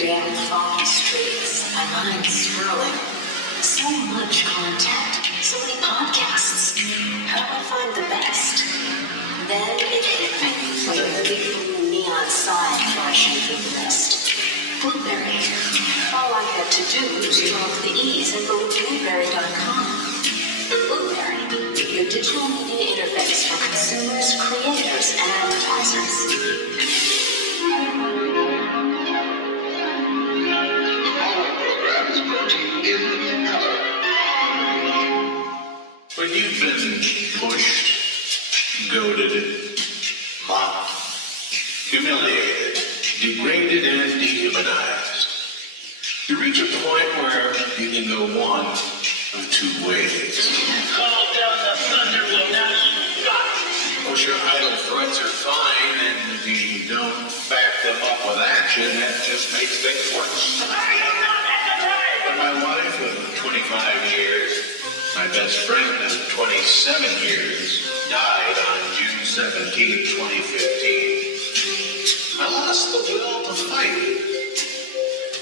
damn foggy streets, my mind's swirling. So much content, so many podcasts. How do I find the best? Then it hit me, like a big blue neon sign flashing through the mist. Blueberry. All I had to do was drop the E's and go to blueberry.com. Blueberry, your digital media interface for consumers, creators, and advertisers. When you've been pushed, goaded, mocked, humiliated, degraded, and dehumanized, you reach a point where you can go one of two ways. Call down the thunder will not stop. Well, sure, idle threats are fine, and if you don't back them up with action, that just makes things worse. I am not at the time. But my wife of 25 years, my best friend of 27 years, died on June 17, 2015. I lost the will to fight.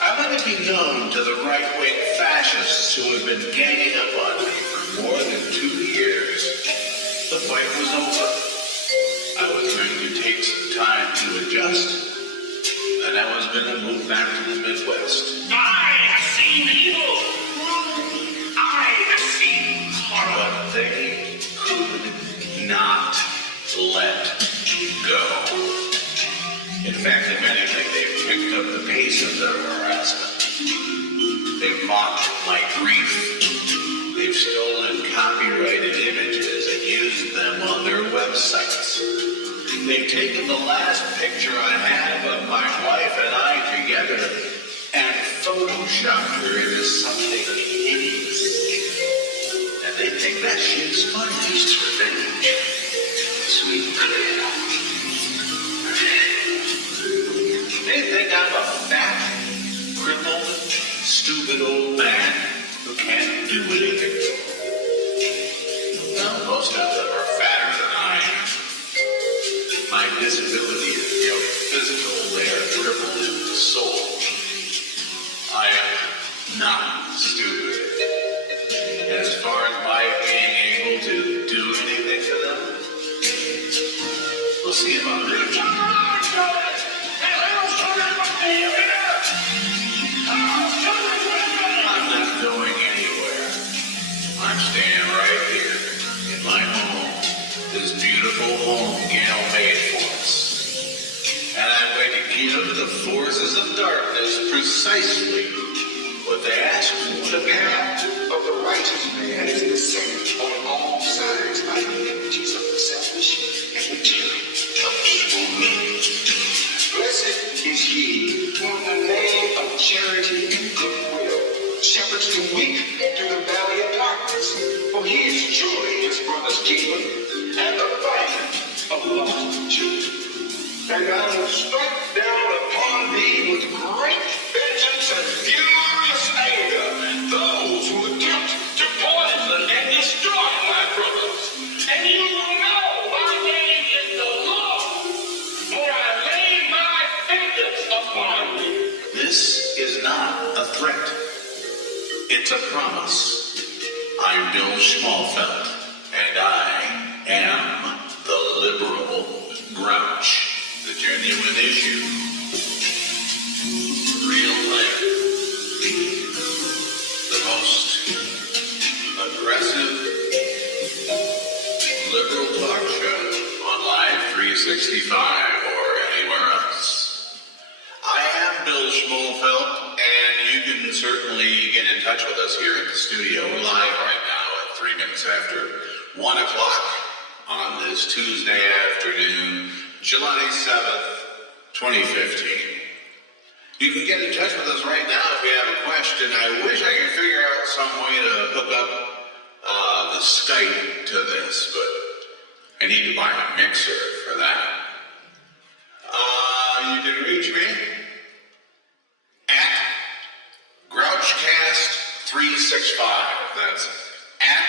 I let it be known to the right-wing fascists who have been ganging up on me for more than 2 years. The fight was over. I was going to take some time to adjust. Then I was going to move back to the Midwest. I have seen evil. I have seen horror. But they could not let go. In fact, if anything, they've picked up the pace of their harassment. They've mocked my grief. They've stolen copyrighted images and used them on their websites. They've taken the last picture I have of my wife and I together and photoshopped her into something hideous. And they think that shit's funny. Just revenge. Sweet prayer. They think I'm a fat, crippled, stupid old man who can't do anything. Well, most of them are fatter than I am. My disability is merely physical. They are crippled in the soul. I am not stupid. And as far as my being able to do anything to them, we'll see about that. I'm not going anywhere. I'm staying right here in my home. This beautiful home Gail made for us. And I'm going to give the forces of darkness precisely what they asked for. The path of the righteous man is beset on all sides by the iniquities of the selfish and the tyranny of evil men. Blessed is he who in the name of charity and goodwill shepherds the weak through the valley of darkness. For he is truly his brother's keeper and the fighter of lost children. And I will strike down upon thee with great vengeance and furious anger those who attempt to poison and destroy my brothers. And you will know my name is the Lord, for I lay my vengeance upon you. This is not a threat. It's a promise. I'm Bill Schmalfeld, and I am the liberal grouch. The genuine issue. Real life. The most aggressive liberal talk show on Live 365 or anywhere else. I am Bill Schmalfeld, and you can certainly get in touch with us here at the studio. We're live right now at 3 minutes after 1 o'clock on this Tuesday afternoon, July 7th, 2015. You can get in touch with us right now if you have a question. I wish I could figure out some way to hook up the Skype to this, but I need to buy a mixer for that. You can reach me at Grouchcast365. That's at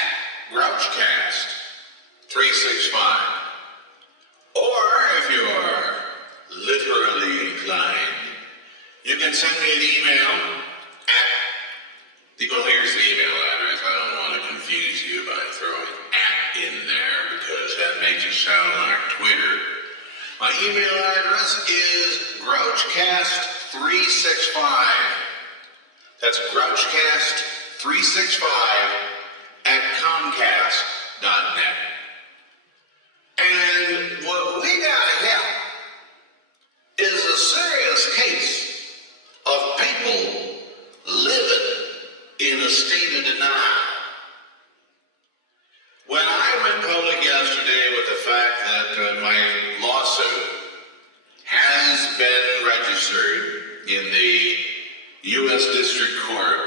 Grouchcast365. Or if you are literally inclined, you can can send me an email at well, here's the email address. I don't want to confuse you by throwing at in there because that makes it sound like Twitter. My email address is grouchcast365. That's grouchcast365 at comcast.net. And what we got here is a serious case of people living in a state of denial. When I went public yesterday with the fact that my lawsuit has been registered in the U.S. District Court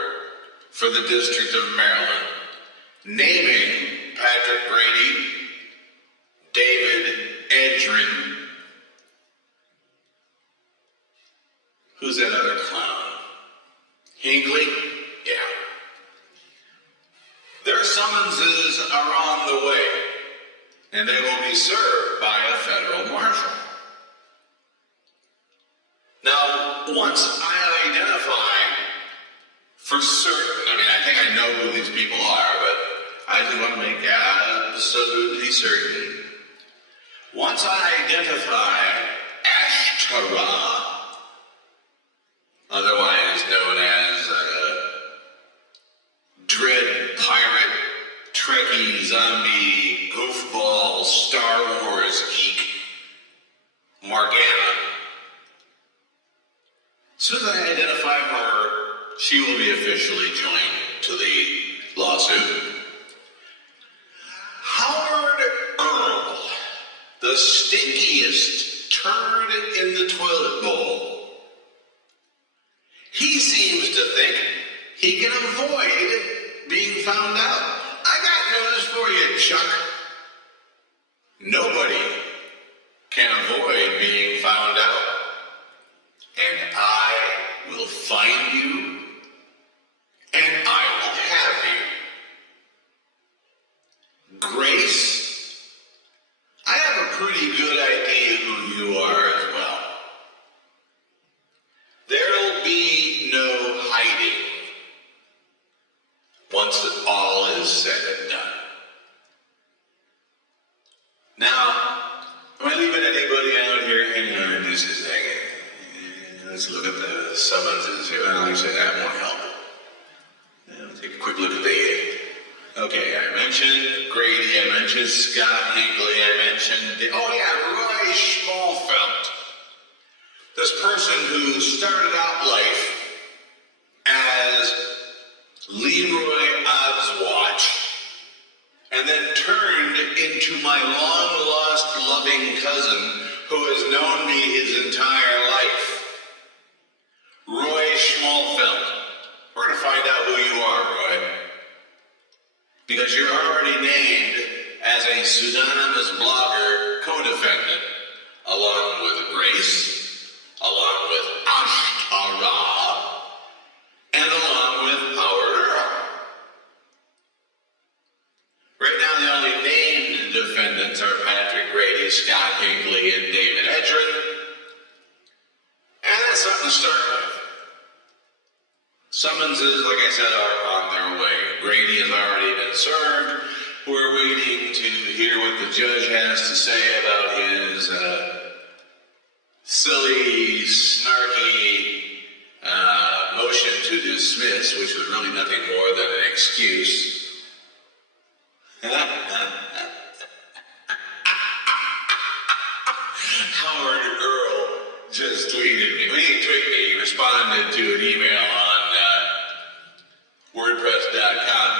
for the District of Maryland, naming Patrick Brady, David Edrin, who's that other clown? Hinckley? Yeah. Their summonses are on the way, and they will be served by a federal marshal. Now, once I identify for certain, I think I know who these people are, but I just want to make absolutely certain. Once I identify Ashtara, otherwise known as Dread Pirate, Trekkie, Zombie, Goofball, Star Wars Geek, Morgana. As soon as I identify her, she will be officially joined to the lawsuit. Howard Earl, the stinkiest turd in the toilet bowl. He seems to think he can avoid being found out. I got news for you, Chuck. Nobody can avoid being found out. And I will find you, and I will have you. Grace, I have a pretty good idea who you are as well. There'll be no hiding once it all is said and done. Now, am I leaving anybody out here hanging on just a second? Let's look at the summonses here. Well, I said that won't help. I'll take a quick look at the... Okay, I mentioned Grady, I mentioned Scott Hinckley, I mentioned... Roy Schmalfelt. This person who started out life as Leroy Oswatch and then turned into my long-lost loving cousin who has known me his entire life. Roy Schmalfelt. We're going to find out who you are, Roy. Because you're already named as a pseudonymous blogger co-defendant, along with Grace, along with Ashtara, and along with Howard Earl. Right now, the only named defendants are Patrick Grady, Scott Hinckley, and David Edrin. And that's something to start with. Summonses, like I said, are on their way. Grady has already been served. We're waiting to hear what the judge has to say about his silly, snarky motion to dismiss, which was really nothing more than an excuse. Howard Earl just tweeted me. When he tweeted me, he responded to an email on WordPress.com.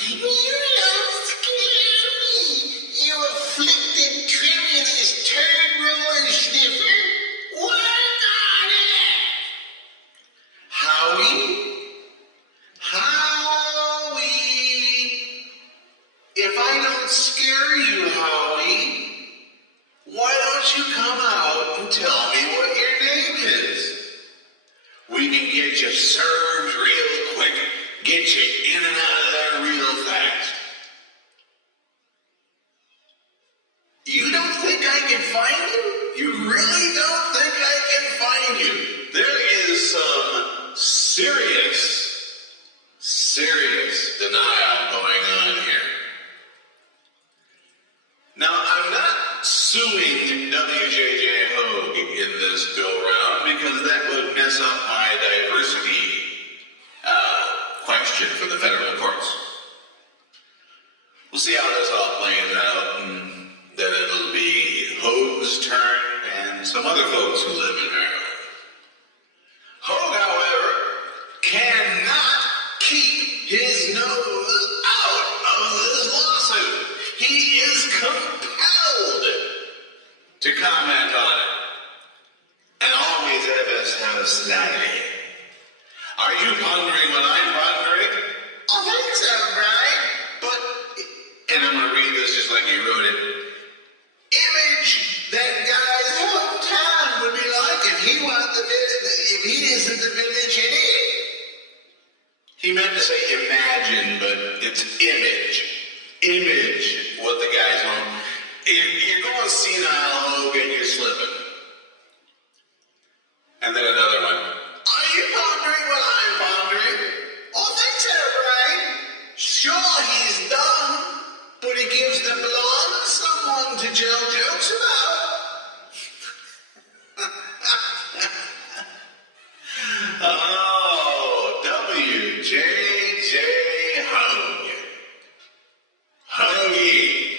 You don't scare me, you afflicted, tremulous, turd roller sniffer. Work on it! Howie, if I don't scare you, Howie, why don't you come out and tell me what your name is? We can get you served real quick, get you in and out of there real fast. You don't think I can find you? You really don't think I can find you? There is is some serious denial going on here. Now, I'm not suing WJJ Hogue in this go-round because that would mess up my diversity question for the federal courts. We'll see how this all plays out, and then it'll be Hogue's turn and some other folks who live in Maryland. Hogue, however, cannot keep his nose out of this lawsuit. He is compelled to comment on it. And always ever so slightly. Are you pondering what I'm pondering? Oh, thanks, Brian. But, and I'm going to read this just like you wrote it. Image that guy's hometown would be like if he isn't the village idiot. He meant to say imagine, but it's image. Image what the guy's home. You're going senile, Hogue, and you're slipping. And then another one. Are you pondering what I'm pondering? Oh, thanks, Brian. Sure, he's dumb, but he gives the blonde someone to tell jokes about. Oh, WJJ Hogue. Hoagie.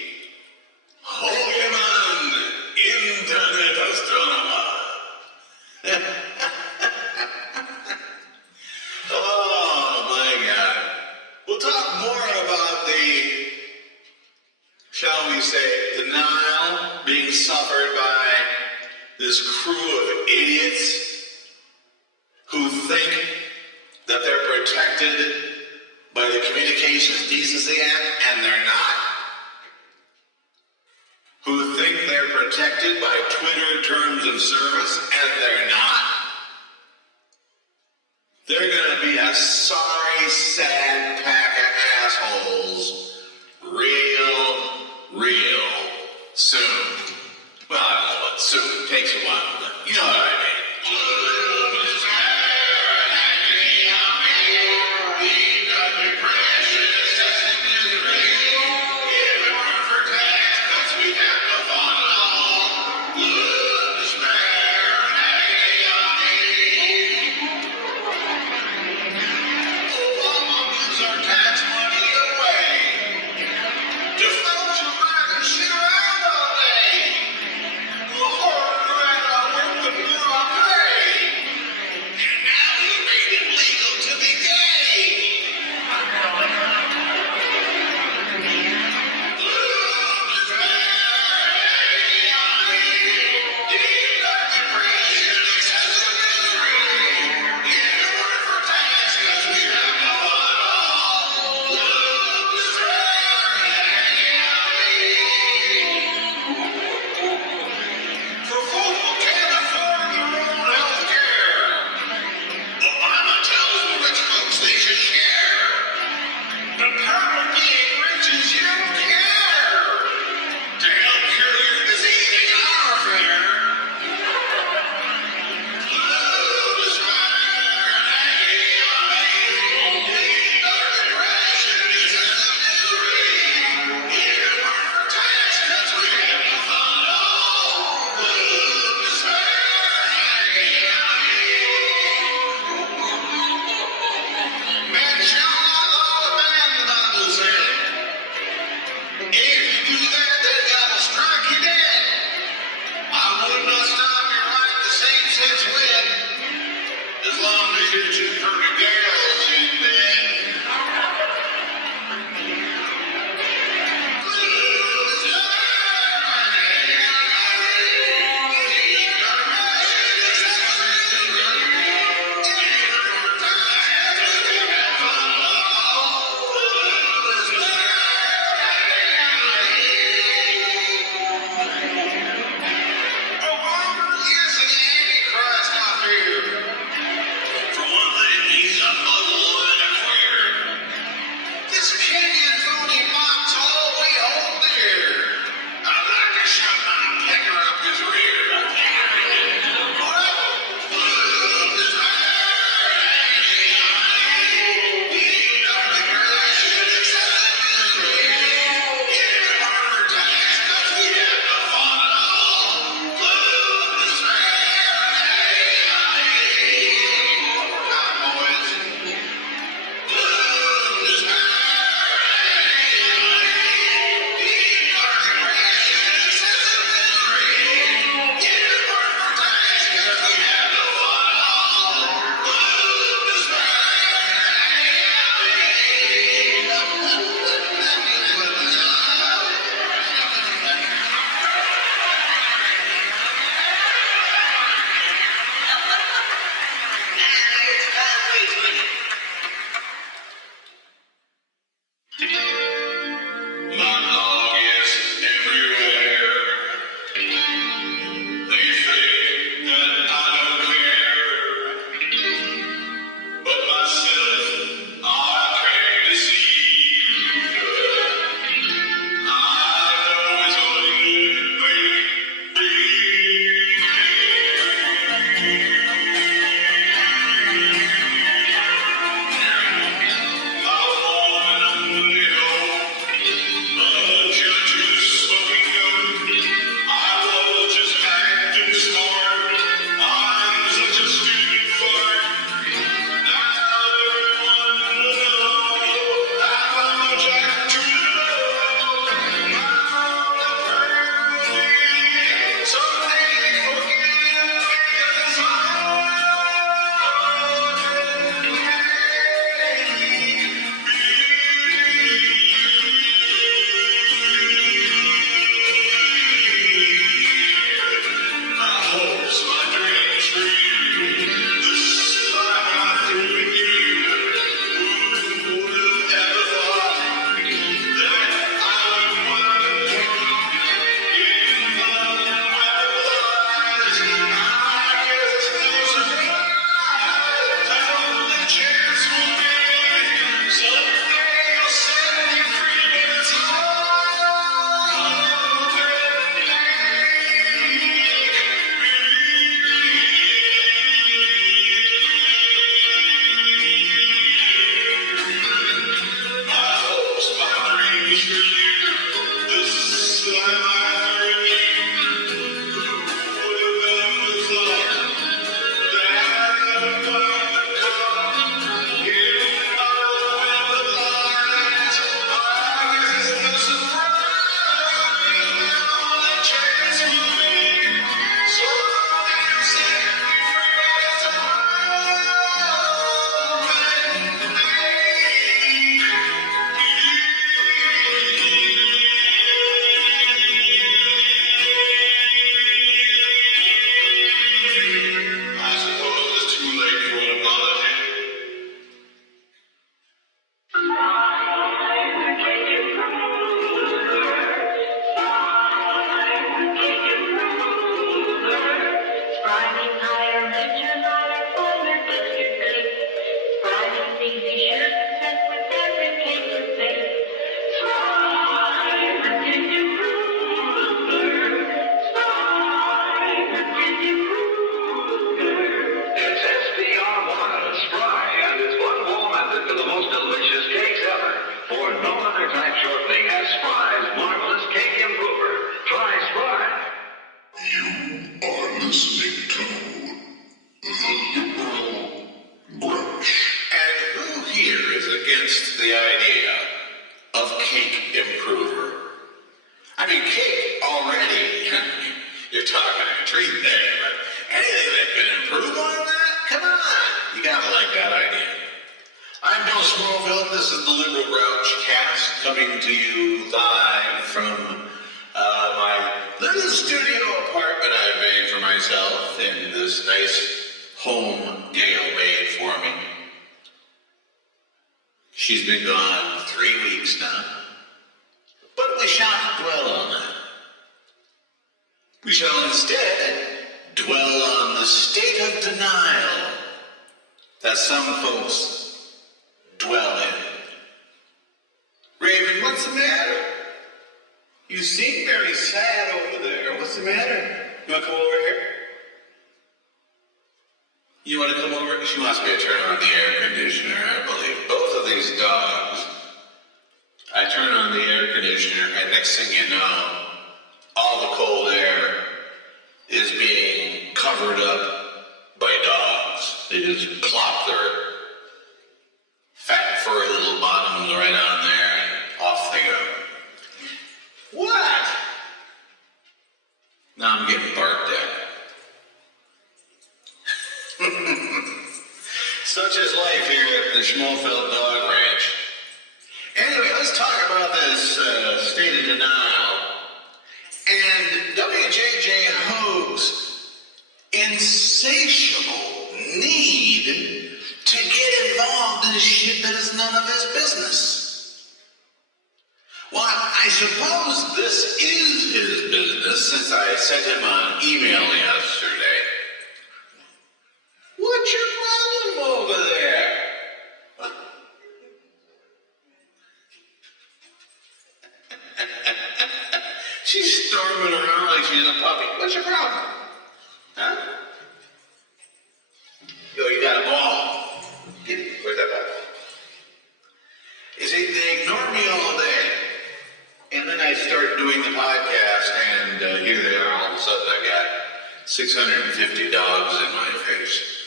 Hogeman, Internet Astronomer. Oh, my God. We'll talk more about the, shall we say, denial being suffered by this crew of idiots who think that they're protected by the Communications Decency Act, and they're not. Who think they're protected by Twitter terms of service, and they're not. They're going to be a sorry, sad pack of assholes real soon. Well, I don't know what soon. It takes a while, but you know what I mean. against the idea of cake improver. I mean, cake already, you're talking a treat there, but anything that can improve on that, come on, you gotta like that idea. I'm Bill Smallville, this is the Liberal Grouch Cast, coming to you live from my little studio apartment I made for myself in this nice home Gail made for me. She's been gone 3 weeks now, but we shan't dwell on that. We shall instead dwell on the state of denial that some folks dwell in. Raven, what's the matter? You seem very sad over there. What's the matter? You want to come over here? You want to come over? She wants me to turn on the air conditioner, I believe. Both of these dogs. I turn on the air conditioner, and next thing you know, all the cold air is being covered up by dogs. They just plop their fat, furry little bottoms right on there, and off they go. What? Now I'm getting barked at. Such is life here at the Schmolfeld Dog Ranch. Anyway, let's talk about this state of denial and WJJ Hoag's insatiable need to get involved in shit that is none of his business. Well, I suppose this is his business since I sent him an email yesterday. What's your problem over there? She's storming around like she's a puppy. What's your problem? Huh? Yo, you got a ball. Get it. Where's that ball? You see, they ignore me all day. And then I start doing the podcast, and here they are. All of a sudden, I got 650 dogs in my face.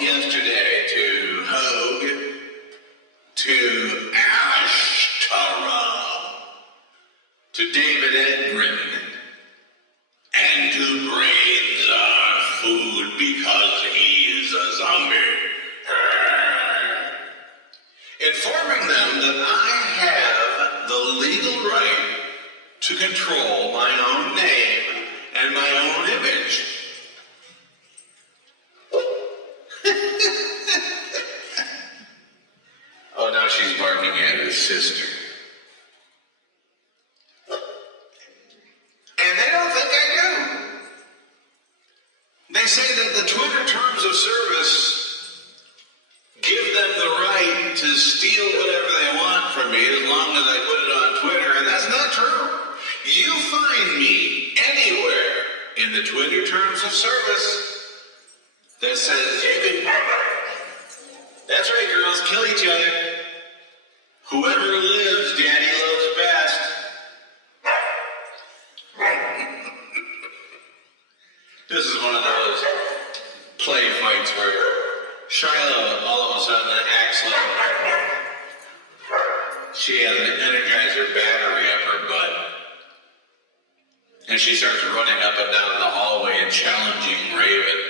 yesterday to Hogue, to Ashtara, to David Edgren, and to Brains Our Food because he is a zombie. Informing them that I have the legal right to control my own name and my own image. Oh, now she's barking at his sister. And they don't think I do. They say that the Twitter terms of service give them the right to steal whatever they want from me as long as I put it on Twitter, and that's not true. You find me anywhere in the Twitter terms of service that says you can... That's right, girls, kill each other. Whoever lives, Daddy loves best. This is one of those play fights where Shiloh all of a sudden acts like she has an Energizer battery up her butt. And she starts running up and down the hallway and challenging Raven.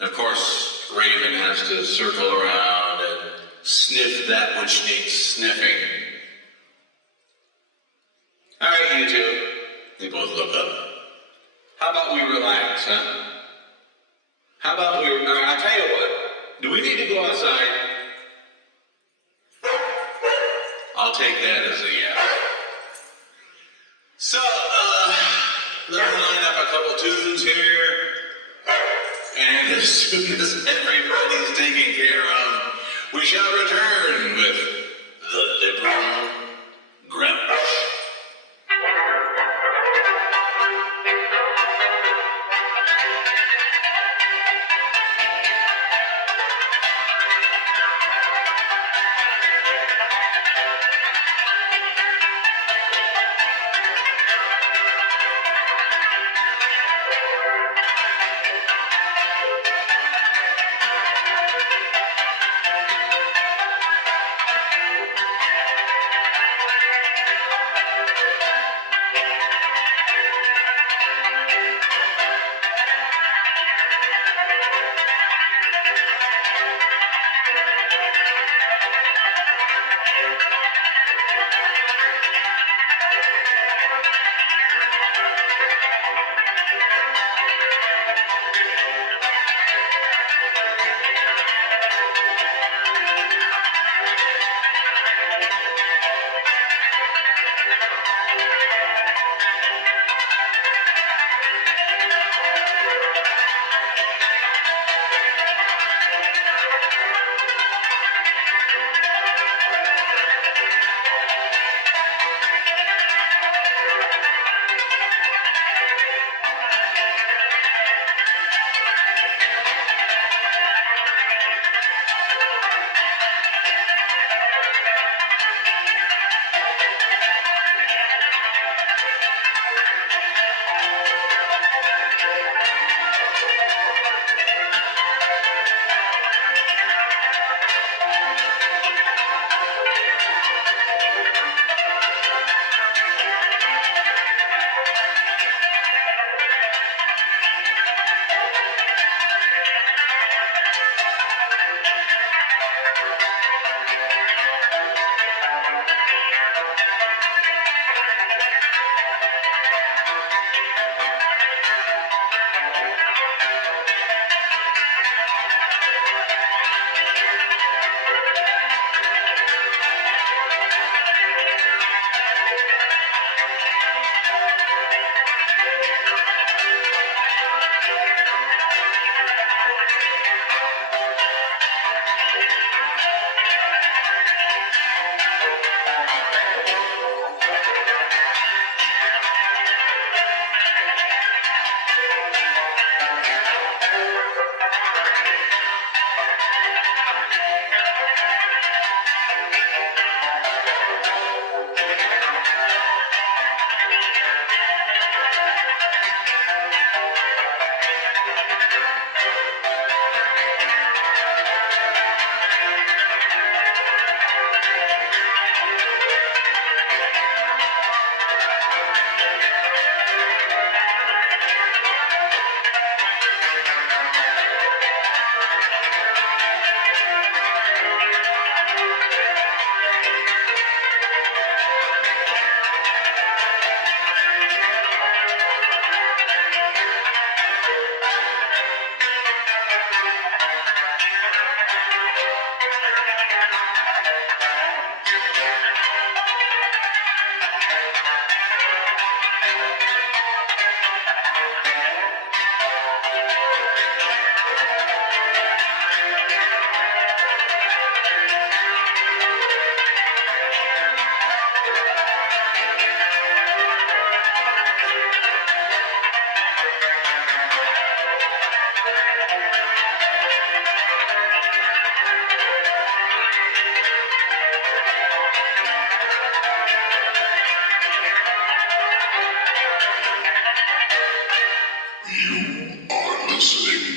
Of course, Raven has to circle around and sniff that which needs sniffing. All right, you two. They both look up. How about we relax, huh? How about I'll tell you what. Do we need to go outside? I'll take that as a yes. So, let me line up a couple tunes here. And as soon as everybody's taken care of, we shall return with the Liberal Grouch.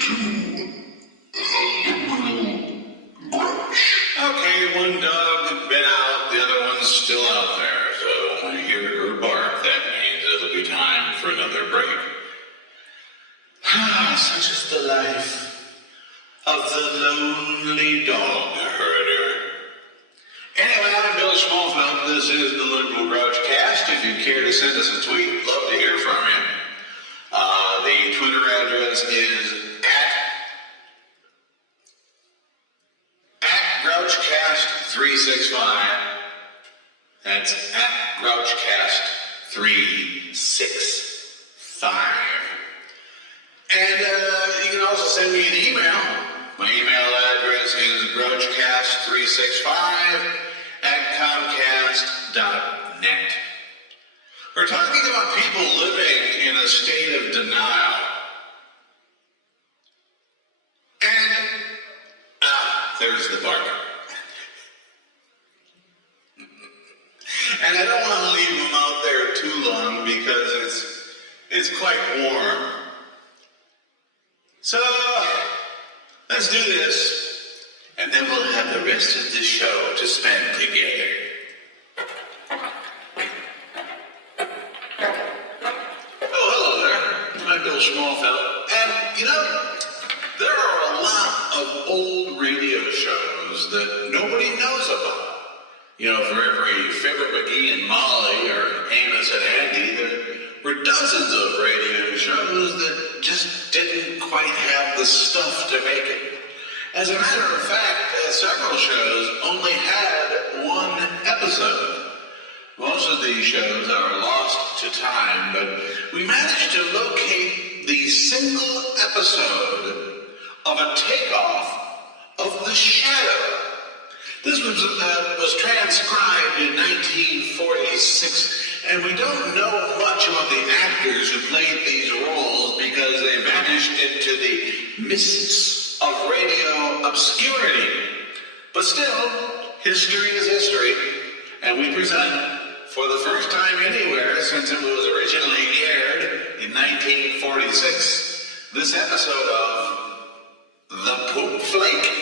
Okay, one dog had been out, the other one's still out there. So when you hear her bark, that means it'll be time for another break. Such is the life of the lonely dog herder. Anyway, I'm Bill Smallfeld. This is the Liberal Grouch Cast. If you care to send us a tweet, love to hear from you. The Twitter address is at GrouchCast365. That's at GrouchCast365. And you can also send me an email. My email address is grouchcast365@comcast.net. We're talking about people living in a state of denial. And, there's the barker. And I don't want to leave him out there too long because it's quite warm. So, let's do this, and then we'll have the rest of the show to spend together. Oh, hello there. I'm Bill Smallfeld. And, there are a lot of old radio shows that nobody knows about. For every Fibber McGee and Molly or Amos and Andy, there were dozens of radio shows that just didn't quite have the stuff to make it. As a matter of fact, several shows only had one episode. Most of these shows are lost to time, but we managed to locate the single episode of a takeoff of The Shadow. This was transcribed in 1946, and we don't know much about the actors who played these roles because they vanished into the mists of radio obscurity. But still, history is history, and we present, for the first time anywhere since it was originally aired in 1946, this episode of The Poop Flake.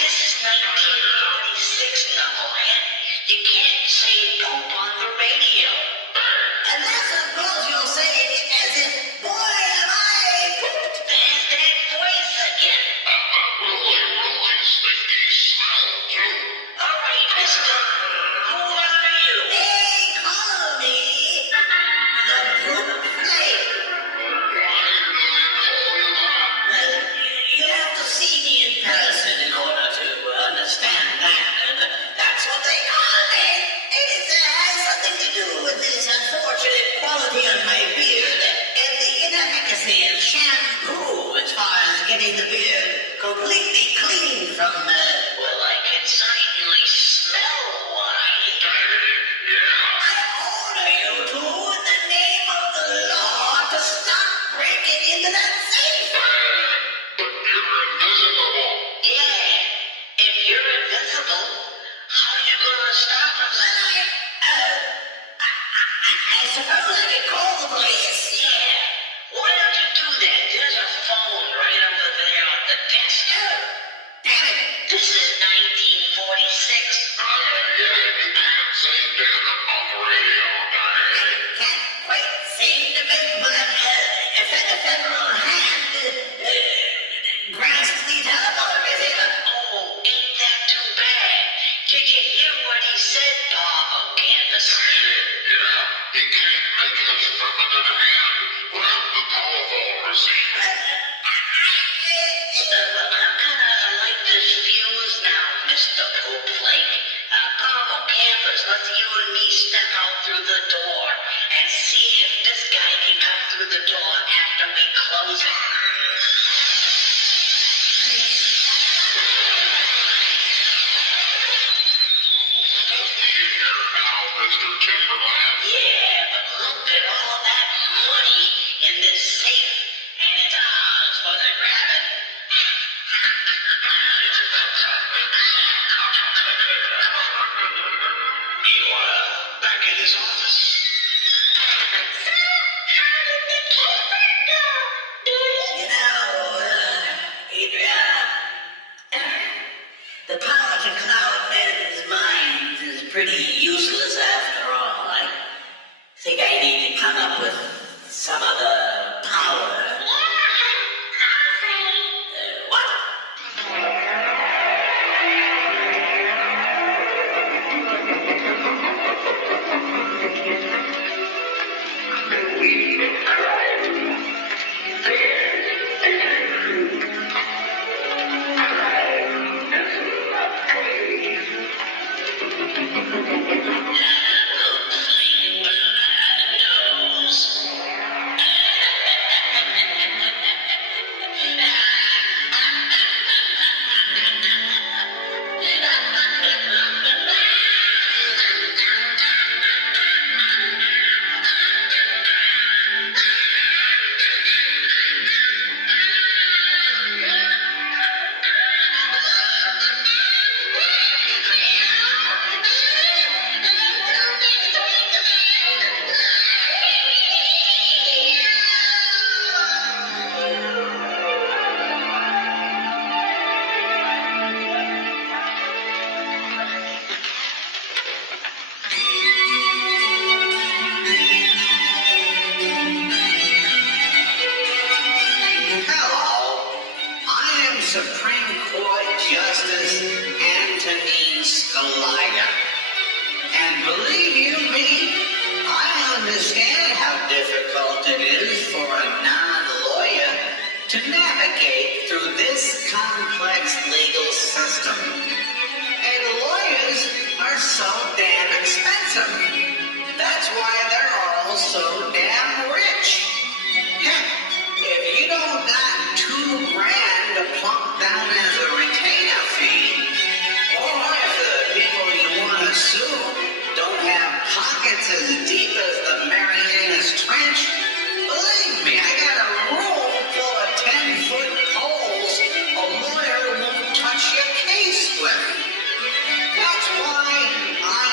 This is 1946, knucklehead. You can't say poop on the radio. Unless, of course, you'll say it as if, boy, am I pooped. There's that voice again. All right, mister. Who are you? They call me the poop flake. Well, you have to see me in person in order to understand that. That's what they call me. It has something to do with this unfortunate quality of my beard and the inefficacy of shampoo as far as getting the beard completely clean from Well, I can certainly smell wine. I order you to, in the name of the law, to stop breaking into that safe. Yeah, if you're invisible, how you gonna stop us? I suppose I could call the police. Yeah, why don't you do that? There's a phone right over there on the desk. Damn it. This is 1946. Can't quite seem to make my ephemeral hand grasp the telephone receiver. Oh, ain't that too bad? Did you hear what he said, Bob O'Canvas? I'm gonna light this fuse now, Mr. Poop Flake. Bob O'Canvas, let's you and me step out through the door and see if this guy can come through the door after we close it. Yeah, but look at all that money in this safe, and it's ours for the grabbing. Meanwhile, back in his office. You know, Adria, the power to cloud men's minds is pretty useless after all. I think I need to come up with some other power. What? Supreme Court Justice Antonin Scalia. And believe you me, I understand how difficult it is for a non-lawyer to navigate through this complex legal system. And lawyers are so damn expensive. That's why they're all so damn rich. Heck, if you don't got $2,000 to plunk down as a retainer fee, or if the people you want to sue don't have pockets as deep as the Marianas Trench, believe me, I got a room full of 10-foot poles a lawyer won't touch your case with. That's why I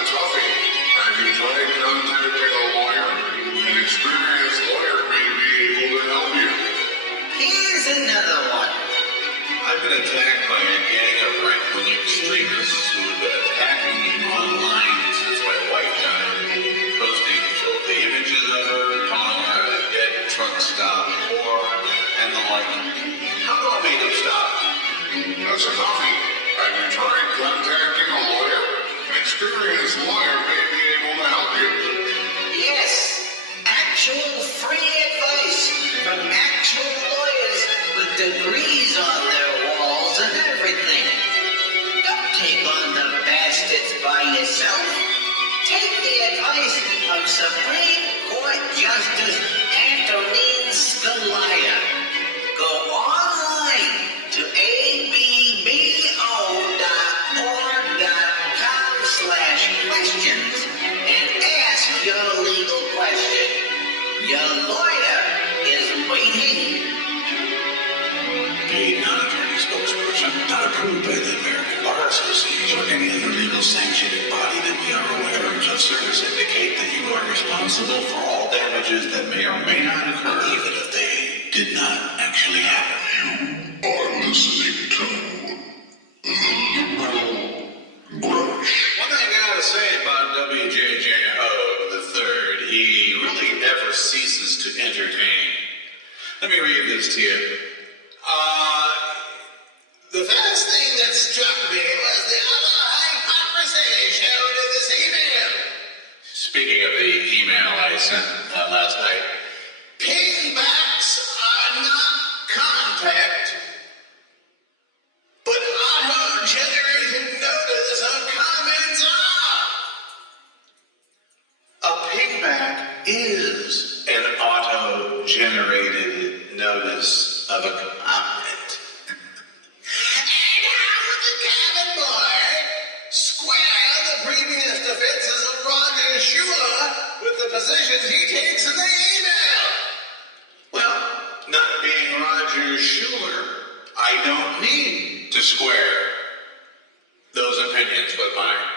a toughie. Have you tried contacting a lawyer? An experienced lawyer may be able to help you. Here's another one. I've been attacked by a gang of right-wing extremists who have been attacking me online since my wife died, posting filthy images of her, calling her a dead truck stop whore, and the like. How do I make them stop? That's a toughie. Have you tried contacting a lawyer? An experienced lawyer may be able to help you. Yes, actual free advice from actual lawyers with degrees on their walls and everything. Don't take on the bastards by yourself. Take the advice of Supreme Court Justice Antonin Scalia. Go online to abbo.org.com/questions and ask your legal question. Your lawyer is waiting. Paid non-attorney spokesperson, not approved by the American Bar Association or any other legal sanctioning body that we are aware of. Of service indicate that you are responsible for all damages that may or may not occur, even if they did not actually happen. You are listening to the Liberal Grush. One thing I gotta say about W.J.J. Hogue III, he really never ceases to entertain. Let me read this to you. The first thing that struck me was the utter hypocrisy shown in this email. Speaking of the email I sent last night, pingbacks are not contact, but auto-generated notice of comments are. A pingback is an auto-generated notice of a comment. And how would the cabin boy square the previous defenses of Roger Schuler with the positions he takes in the email? Well, not being Roger Schuler, I don't need to square those opinions with mine.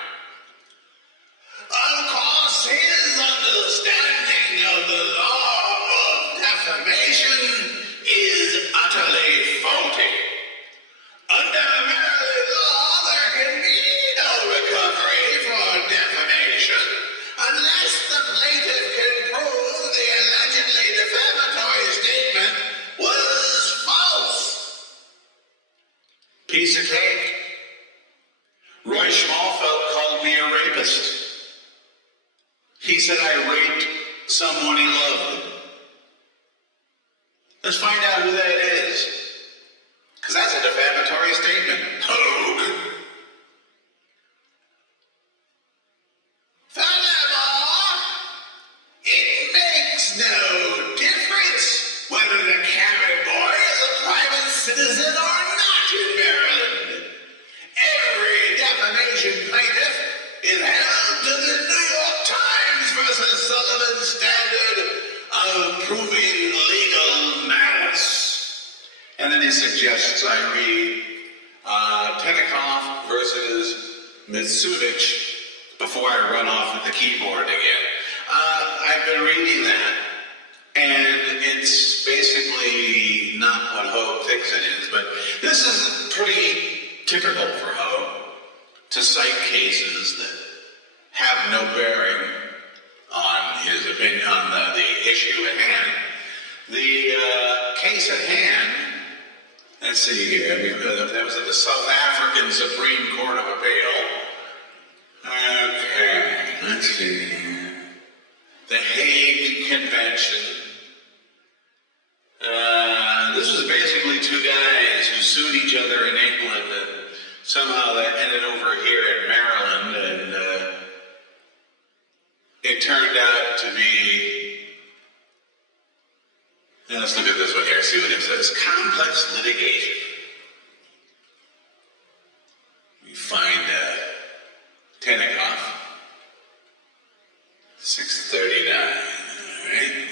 Of course, his understanding of the law of defamation is utterly faulty. Under Maryland law, there can be no recovery for defamation unless the plaintiff can prove the allegedly defamatory statement was false. Piece of cake. Roy Schmalfeld called me a rapist. He said I raped someone he loved. Let's find out who that is. Because that's a defamatory statement. Hogue. Furthermore, it makes no difference whether the cabin boy is a private citizen or not in Maryland. Every defamation plaintiff is held to the New York Times versus Sullivan standard of proving legal malice. And then he suggests I read Tenikoff versus Mitsuvich before I run off with the keyboard again. I've been reading that, and it's basically not what Hogue thinks it is, but this is pretty typical for Hogue to cite cases that have no bearing on his opinion, on the issue at hand. The case at hand, let's see here, that was at the South African Supreme Court of Appeal. Okay, let's see here. The Hague Convention. This was basically two guys who sued each other in England, and somehow that ended over here in Maryland, and it turned out to be, now let's look at this one here, see what it says. Complex litigation. We find Tenikoff, 639, all right?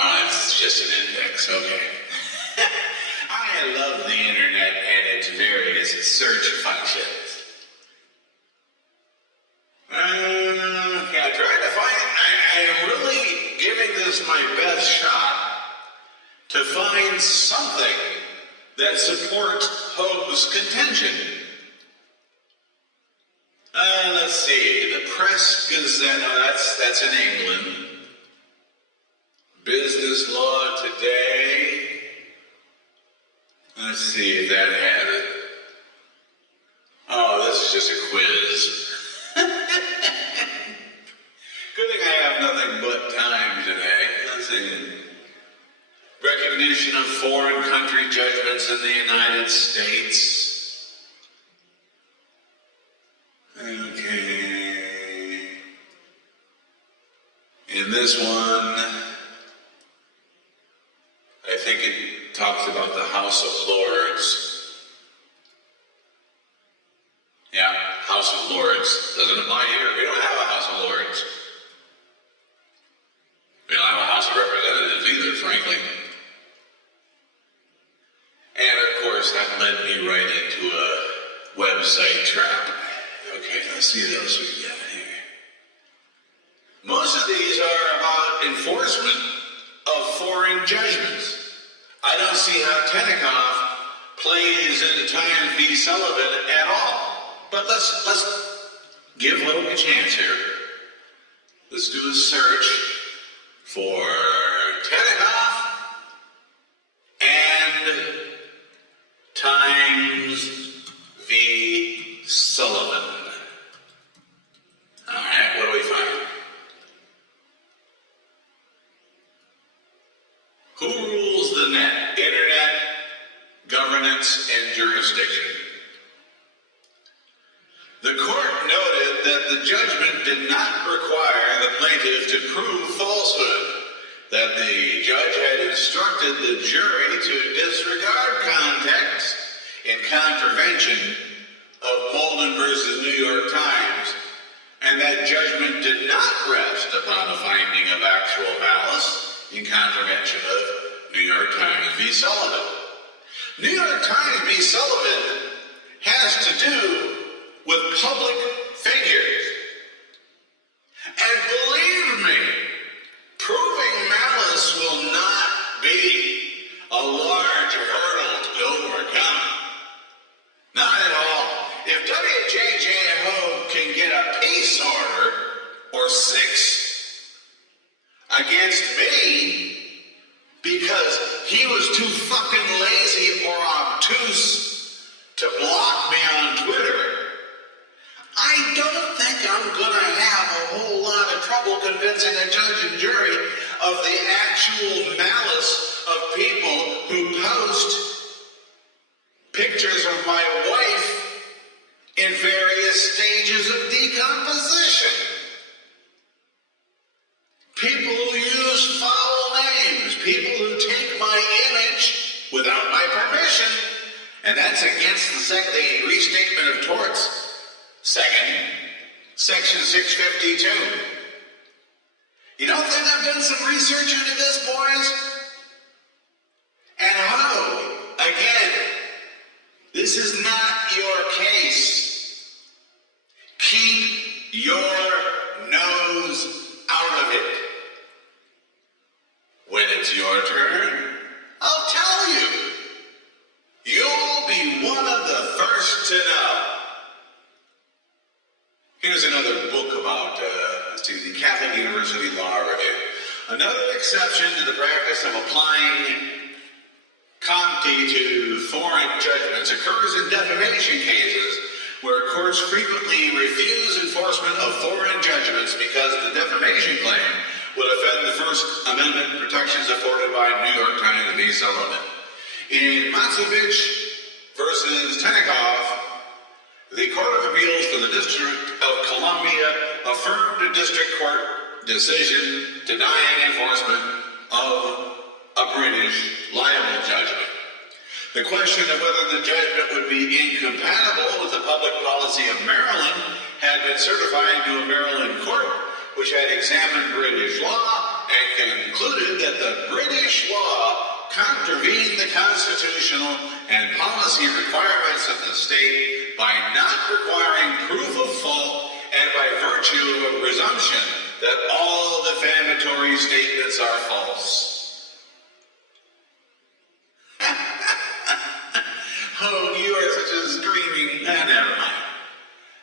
Oh, it's just an index, okay. I love the internet and its various search this my best shot to find something that supports Hogue's contention. Let's see, the Press Gazette, no, that's in England. Business Law Today. Let's see if that had it. Oh, this is just a quiz. Good thing I have nothing but time today. Let's see. Recognition of foreign country judgments in the United States. Okay. In this one, I think it talks about the House of Lords. Yeah, House of Lords. Doesn't apply here. We don't have a House of Lords. We don't have a House of Representatives either, frankly. And of course, that led me right into a website trap. Okay, let's see what else we got here. Most of these are about enforcement of foreign judgments. I don't see how Tenikoff plays into Times v. Sullivan at all. But let's give Hogue a chance here. Let's do a search for Tenikoff and Times v. Sullivan. All right, what do we find? Who rules the net? Internet, governance, and jurisdiction. The court noted that the judgment did not require the plaintiff to prove falsehood, that the judge had instructed the jury to disregard context in contravention of Molden versus New York Times, and that judgment did not rest upon a finding of actual malice in contravention of New York Times v. Sullivan. New York Times v. Sullivan has to do with public figures. And believe me, proving malice will not be a large hurdle to overcome. Not at all. If W.J.J. Hogue can get a peace order, or 6, against me, because he was too fucking lazy or obtuse to block me on Twitter, I don't think I'm gonna have a whole lot of trouble convincing a judge and jury of the actual malice of people who post pictures of my wife in various stages of decomposition. People who use foul names, people who take my image without my permission, and that's against the restatement of torts. Section 652. You don't think I've done some research into this, boys? And Hogue, again, this is not your case. Keep your nose out of it. When it's your turn, I'll tell you. You'll be one of the first to know. Here's another book about the Catholic University Law Review. Another exception to the practice of applying comity to foreign judgments occurs in defamation cases where courts frequently refuse enforcement of foreign judgments because the defamation claim would offend the First Amendment protections afforded by New York Times v. Sullivan. In Matsevich versus Tenikoff, the Court of Appeals for the District of Columbia affirmed a district court decision denying enforcement of a British libel judgment. The question of whether the judgment would be incompatible with the public policy of Maryland had been certified to a Maryland court, which had examined British law and concluded that the British law contravened the constitutional and policy requirements of the state by not requiring proof of fault and by virtue of a presumption that all defamatory statements are false. Oh, you are such a screaming... never mind.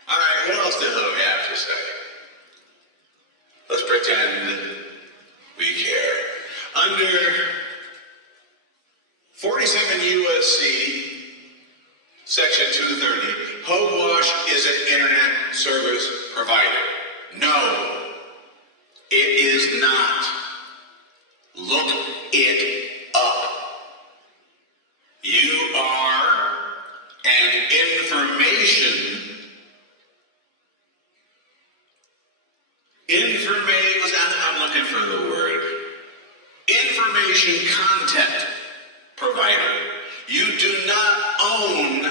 All right, what else did Hogue have to say? Let's pretend we care. Under 47 U.S.C. Section 230, Hogwash is an internet service provider. No, it is not. Look it up. You are an I'm looking for the word. Information content provider. You do not own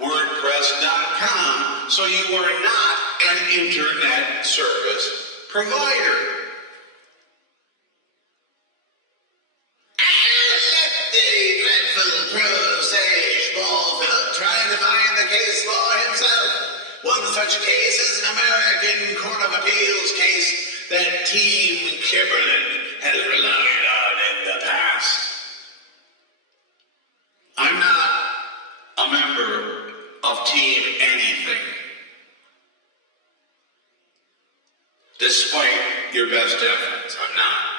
WordPress.com, so you are not an internet service provider. Let the dreadful pro-sage Ballfield trying to find the case law himself. One such case is an American Court of Appeals case that Team Kimberlin has relied on in the past. I'm not a member of Team anything. Despite your best efforts, I'm not.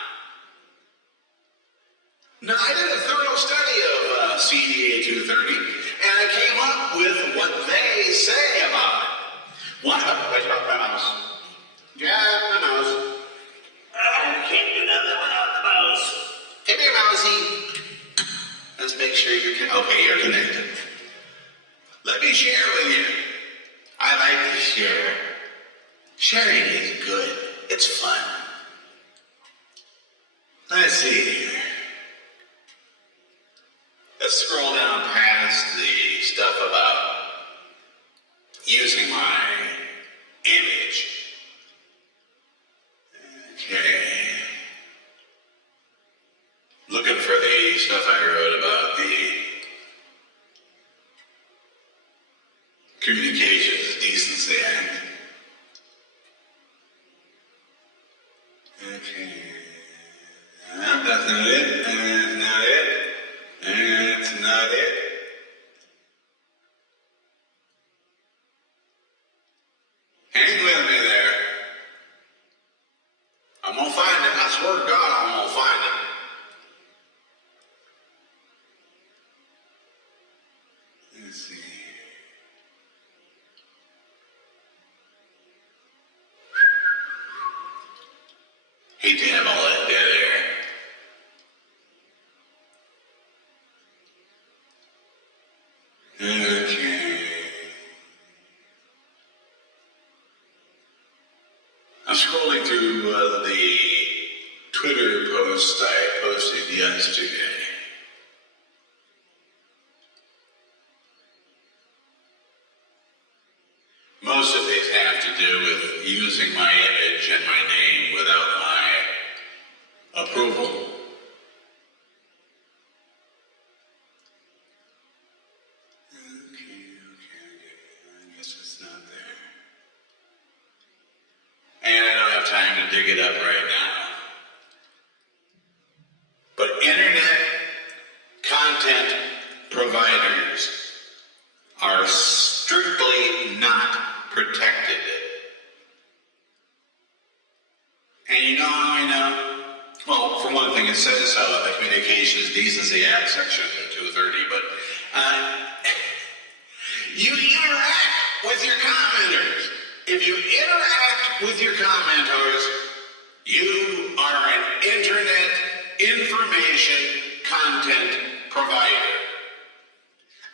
Now, I did a thorough study of CDA 230, and I came up with what they say about it. One up, where's my mouse? Yeah, my mouse. I can't do nothing without the mouse. Come here, mousey. Let's make sure you're okay, you're connected. Let me share with you. I like to share. Sharing is good. It's fun. Let's see here. Let's scroll down past the stuff about using my image. Okay. Looking for the stuff I wrote about the Communications Decency Act. Okay. That's not it. That's not it. That's not it. Hang with me there. I'm gonna find it. I swear to God, I'm gonna find it. Let's see. Hate to have all that dead air. Okay. I'm scrolling through the Twitter post I posted yesterday. Most of these have to do with using my image and my name without my approval. Okay. I guess it's not there. And I don't have time to dig it up right now. But internet content providers are strictly not protected. And you know how I know? Well, for one thing, it says so in the Communications Decency Act, Section 230, but you interact with your commenters. If you interact with your commenters, you are an internet information content provider.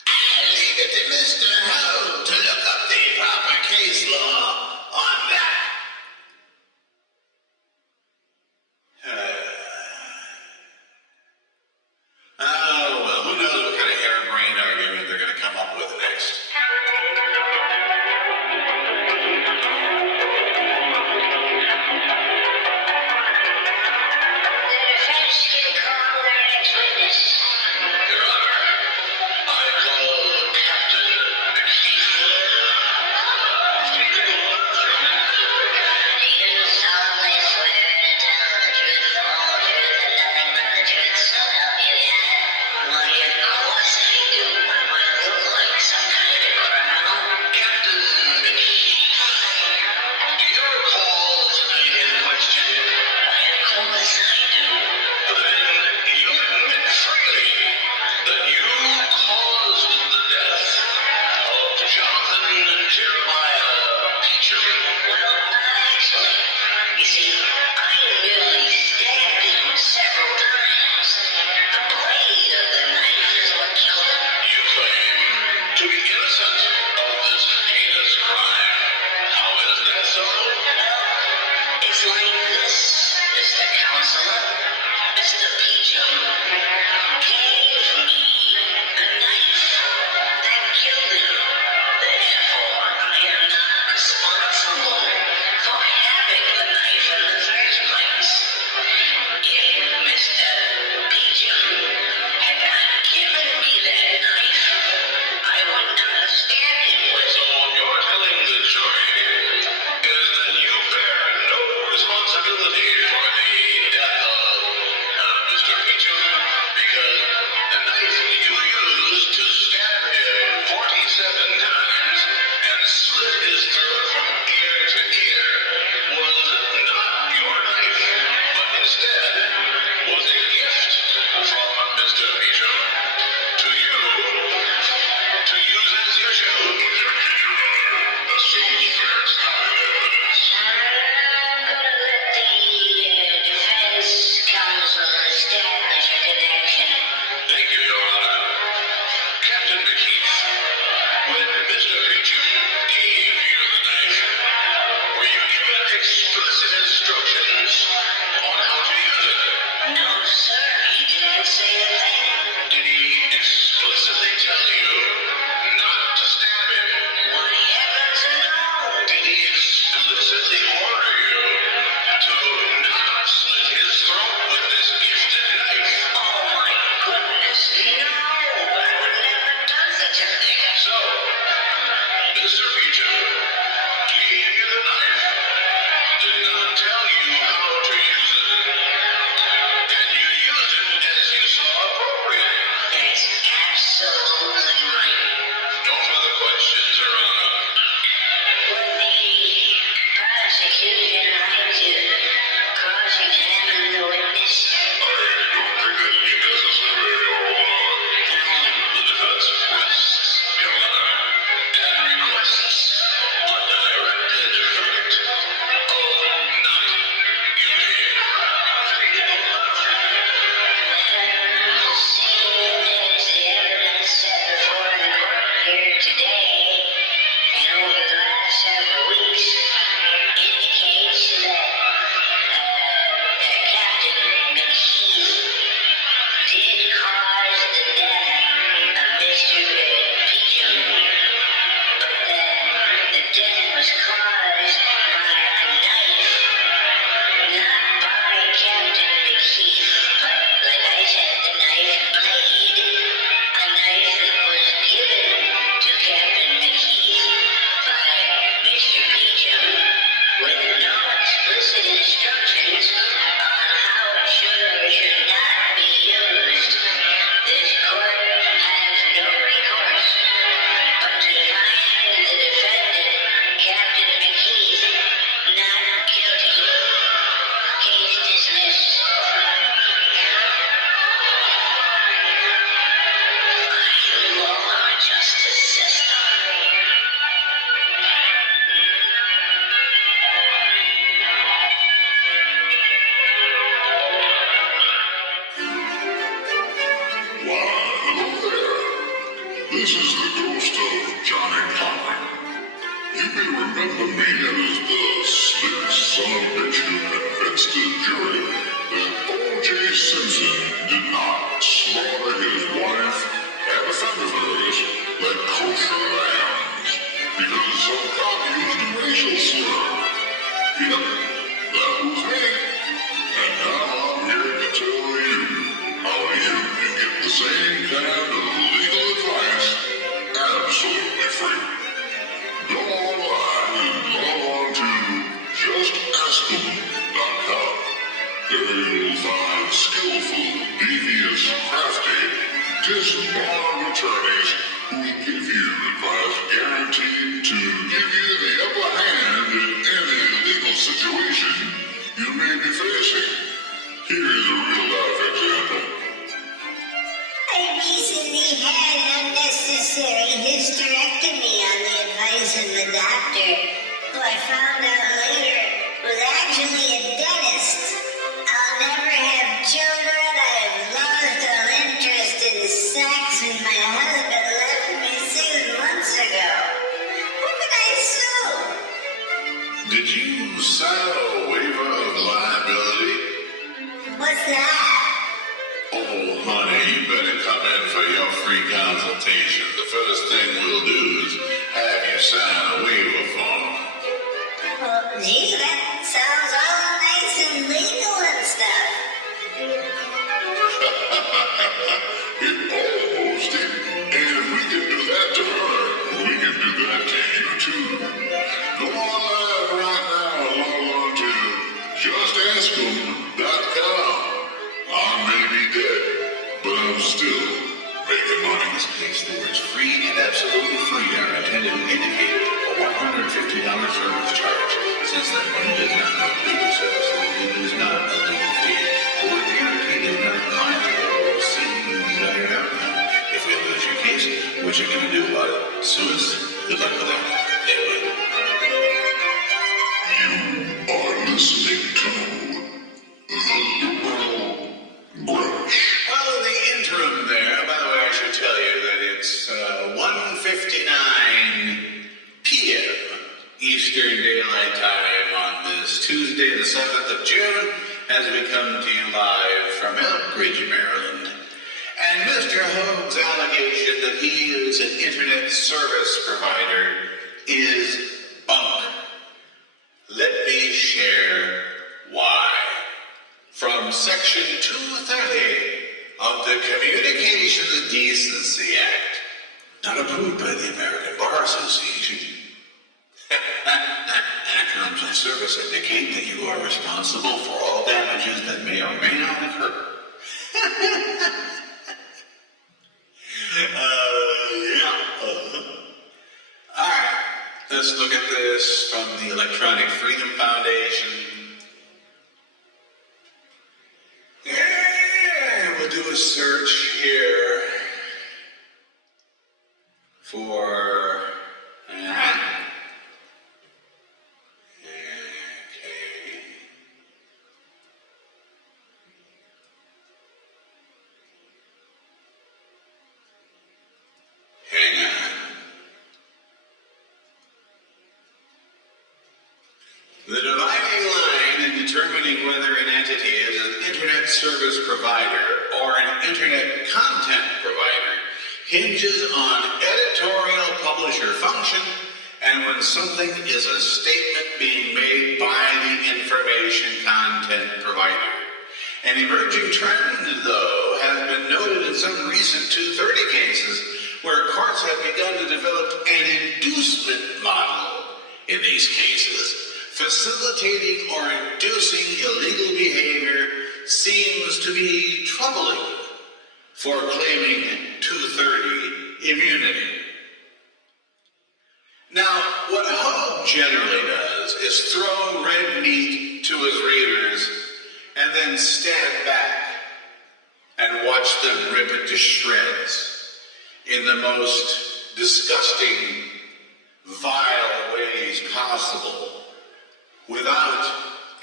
I leave it to Mr. Ho to look up the proper case law on that. Oh, well, who knows what kind of harebrained argument they're going to come up with next. The defense can call their next witness. Your Honor, Jeremiah Beecham. Well, actually, you see, I nearly stabbed him several times. The blade of the knife is what killed him. You claim to be innocent of this heinous crime. How is that so? Well, it's like this, Mr. Counselor. Mr. Peachum gave me a knife that killed him. Therefore, I am not responsible for having the knife in the first place. If Mr. Peachum had not given me that knife, I would not have stabbed him with So it. you're telling the jury is that you bear no responsibility for the death of Mr. Beecham because the knife you used to stab him 47 times and slit his throat from ear to ear was not your knife, but instead was a gift from Mr. Beecham to you to use as you choose. Assumes there's not evidence. I'm gonna let the defense counsel establish a connection. Thank you, Your Honor. Captain McKeith, when Mr. Beecham gave you the knife, were you given explicit instructions on how to use it? No, sir, he didn't say a thing. Did he explicitly tell you not to stab him? Why, heavens, no. Did he explicitly order you to not slit his throat with this gifted knife? Oh, my goodness, no. I would never have done such a thing. So, Mr. Beecham gave you the knife, did not tell you how to use it, and you used it as you saw appropriate. That's absolutely right. No further questions, Your Honor. Would the prosecution like to cross-examine the witness? I don't think that'd be necessary, Your Honor. The defense rests, Your Honor, and requests a directed verdict of not guilty. Seeing as the evidence set before the court here today and over the last several weeks indicates that Captain McKeith did cause the death of Mr. Peachum, but the death was caused by a knife, not by Captain McKeith, but like I said, the knife blade, a knife that was given to Captain McKeith by Mr. Peachum with no explicit instructions on how it should or should not be used. This court has no recourse but to find the defendant, Captain McKeith, not guilty. Case dismissed. I love our justice system. Why, hello there. This is the ghost of Johnny Cochran. You may remember me as the slick son of a bitch who convinced the jury that O.J. Simpson did not slaughter his wife and a friend of hers like kosher lambs because some cop used a racial slur. Yep, that was me. And now I'm here to tell you how you can get the same kind of legal advice absolutely free. Go online and log on to justaskthem.com. There you'll find skillful, devious, crafty, disbarred attorneys who will give you advice guaranteed to give you the upper hand in any legal situation you may be facing. Here is a real-life example. I recently had an unnecessary hysterectomy on the advice advice of the doctor, who I found out later was actually a dentist. I'll never have children. I've lost all interest in sex, and my husband left me 6 months ago. Who can I sue? Did you sign a waiver of liability? What's that? Oh, honey, you better come in for your free consultation. The first thing we'll do is have you sign a waiver form. Well, gee, that sounds all nice and legal and stuff. It almost did. And if we can do that to her, we can do that to you too. Go online right now and log on to justaskem.com. I may be dead, but I'm still making money. In this case, the words free and absolutely free are intended to indicate a $150 service charge. Since that money does not cover legal service, it is not a legal fee. The word guarantee does not apply to the desired outcome. If we lose your case, what you going to do about it? Sue us? Good luck with that. Anyway. You are listening to The Liberal Grudge. Well, in the interim there, by the way, I should tell you that it's 1:59 p.m. Eastern Daylight Time on this Tuesday, the 7th of June, as we come to you live from Elk Ridge, Maryland. And Mr. Hoag's allegation that he is an internet service provider is bunk. Let me share why. From Section 230 of the Communications Decency Act, not approved by the American Bar Association. Terms of service indicate that you are responsible for all damages that may or may not occur. All right, let's look at this from the Electronic Freedom Foundation. Yeah, we'll do a search here for... Okay. Hang on. The dividing line in determining whether an entity is an internet service provider or an internet content provider hinges on editorial publisher function and when something is a statement being made by the information content provider. An emerging trend, though, has been noted in some recent 230 cases where courts have begun to develop an inducement model in these cases. Facilitating or inducing illegal behavior seems to be troubling for claiming 230 immunity. Now, what Hoag generally does is throw red meat to his readers and then stand back and watch them rip it to shreds in the most disgusting, vile ways possible without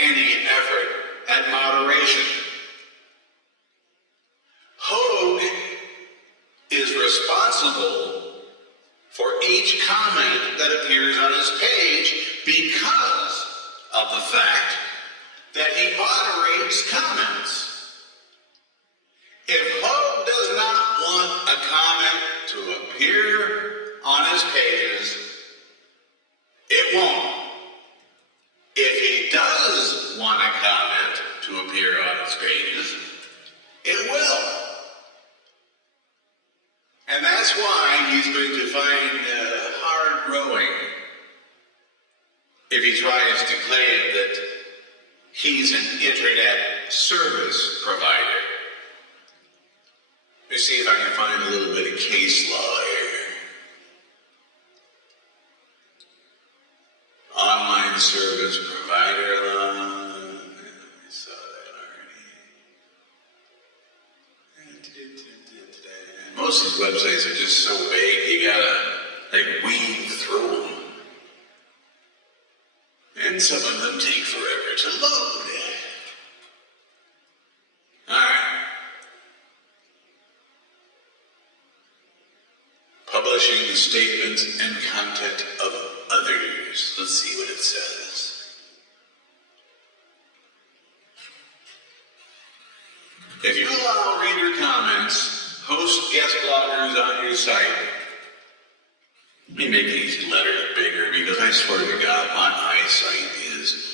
any effort at moderation. Hoag is responsible for each comment that appears on his page because of the fact that he moderates comments. If Hoag does not want a comment to appear on his pages, it won't. If he does want a comment to appear on his pages, it will. And that's why he's going to find hard rowing if he tries to claim that he's an internet service provider. Let me see if I can find a little bit of case law here. Online service provider law. I saw that already. Most of these websites are just so big, you gotta, weave through them. And some of them take forever to load. Alright. Publishing the statements and content of others. Let's see what it says. If you allow reader comments, host guest bloggers on your site. Let me make these letters bigger because I swear to God, my eyesight is...